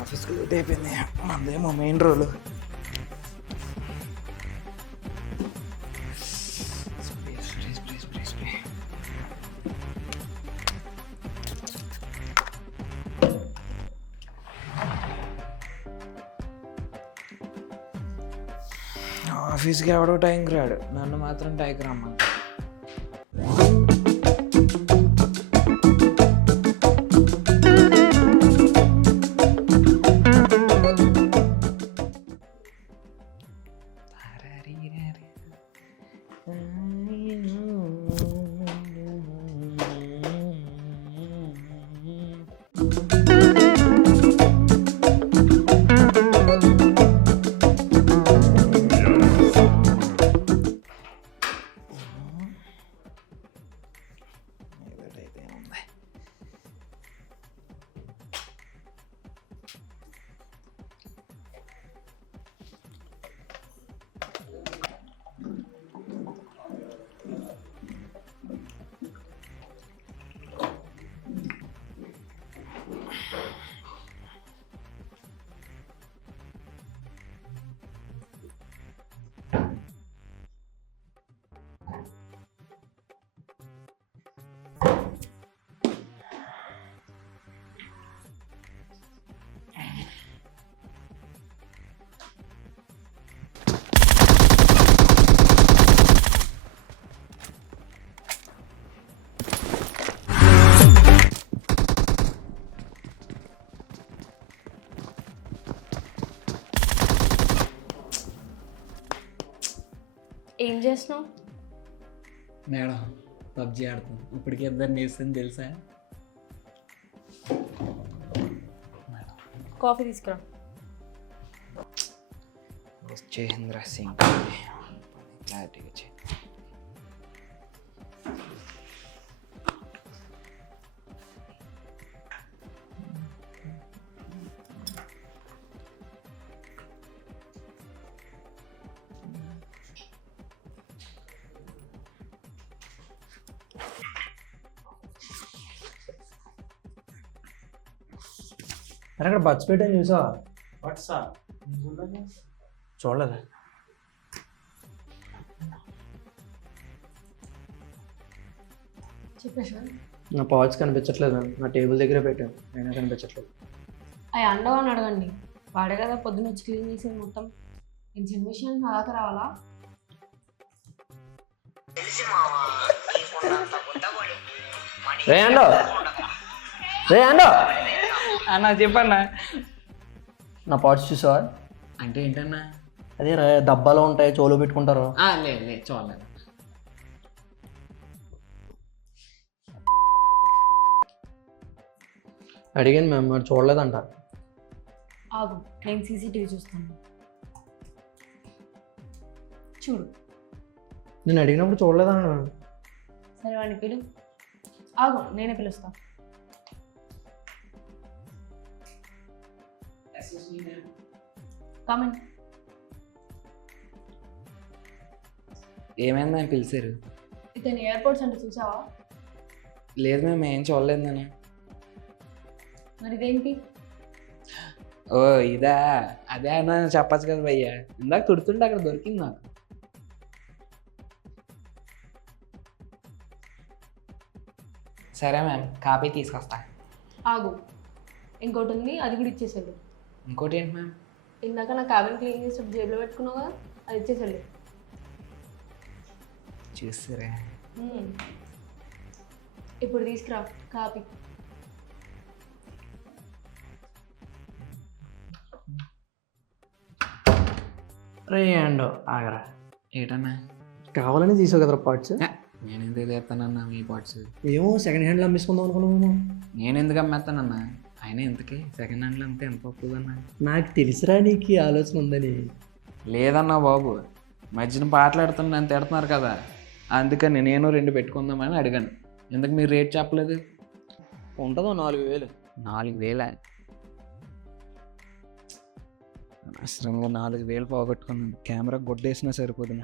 ఆఫీస్కి లేట్ అయిపోయింది. అదేమో మెయిన్ రోల్. ఆఫీస్కి ఎవడో టైంకి రాడు, నన్ను మాత్రం టైంకి రమ్మని. ఏం చేస్తున్నావు? మేడం పబ్జీ ఆడుతుంది. ఇప్పటికి ఇద్దరు నేస్తుంది తెలుసా? కాఫీ తీసుకురా. వచ్చేసింద్ర సింగ్ క్లారిటీగా వచ్చే. అరే అక్కడ బడ్స్ పెట్టాను చూసా? బట్సా చూడలేదా? చెప్పేసి నా పౌచ్ కనిపించట్లేదు, నా టేబుల్ దగ్గర పెట్టాను, అయినా కనిపించట్లేదు. అవి అండవు అని అడగండి, వాడే కదా పొద్దున్న వచ్చి క్లీన్ చేసేది మొత్తం. ఇన్ఫర్మేషన్ అలాగ రావాలా? రే అండో, రే అండో అన్న చెప్పన్నా. నా పౌచ్ చూసావా? అంటే ఏంటన్నా? అదే డబ్బాలో ఉంటాయి, చోలో పెట్టుకుంటారు. లేదు చూడలేదు. అడిగాను మ్యామ్, మరి చూడలేదంట. ఆగు, నేను సీసీటీవీ చూస్తాను, చూడు. నేను అడిగినప్పుడు చూడలేదన్నా. సరే వాడిని పిలు. ఆగు, నేనే పిలుస్తా. కమెంట్. ఏమైందని పిలిచారు? ఇతను ఎయిర్పోర్ట్స్ అంటే చూసావా? లేదు మేము ఏం చూడలేదు నేను. మరి ఇదేంటి? ఓ ఇదా, అదే అన్న చెప్పచ్చు కదా భయ్యా, ఇందాక తుడుతుంటే అక్కడ దొరికింది నాకు. సరే మ్యామ్, కాపీ తీసుకొస్తా. ఆగు, ఇంకోటి ఉంది, అది కూడా ఇచ్చేసాడు. ఇంకోటి ఏంటి మ్యామ్? ఇందాక నా క్యాబిన్ క్లీన్ చేసి జేబులో పెట్టుకున్నావు కదా, అది ఇచ్చేసాడు. చూస్తారా? ఇప్పుడు తీసుకురా కాపీ. రే అండో ఆగరా. ఏటన్నా? కావాలని తీసావు కదరా పార్ట్స్. నేను ఎందుకు తెస్తానన్నా మీ పార్ట్స్? ఏమో సెకండ్ హ్యాండ్లో అమ్మేసుకుందాం అనుకున్నాము. నేను ఎందుకు అమ్మేస్తానన్నా? అయినా ఇంతకీ సెకండ్ హ్యాండ్లో అంతే ఎంత వస్తుందన్నా? నాకు తెలుసురా నీకు ఈ ఆలోచన ఉందని. లేదన్నా బాబు, మధ్యన పాటలాడుతున్నా తిడుతున్నారు కదా, అందుకని నేను 2 పెట్టుకుందామని అడిగాను. ఎందుకు మీరు రేట్ చెప్పలేదు? ఉంటుందో 4000. 4000? అనవసరంగా 4000 పోగొట్టుకున్నాను. కెమెరా గొడ్డేసినా సరిపోదు.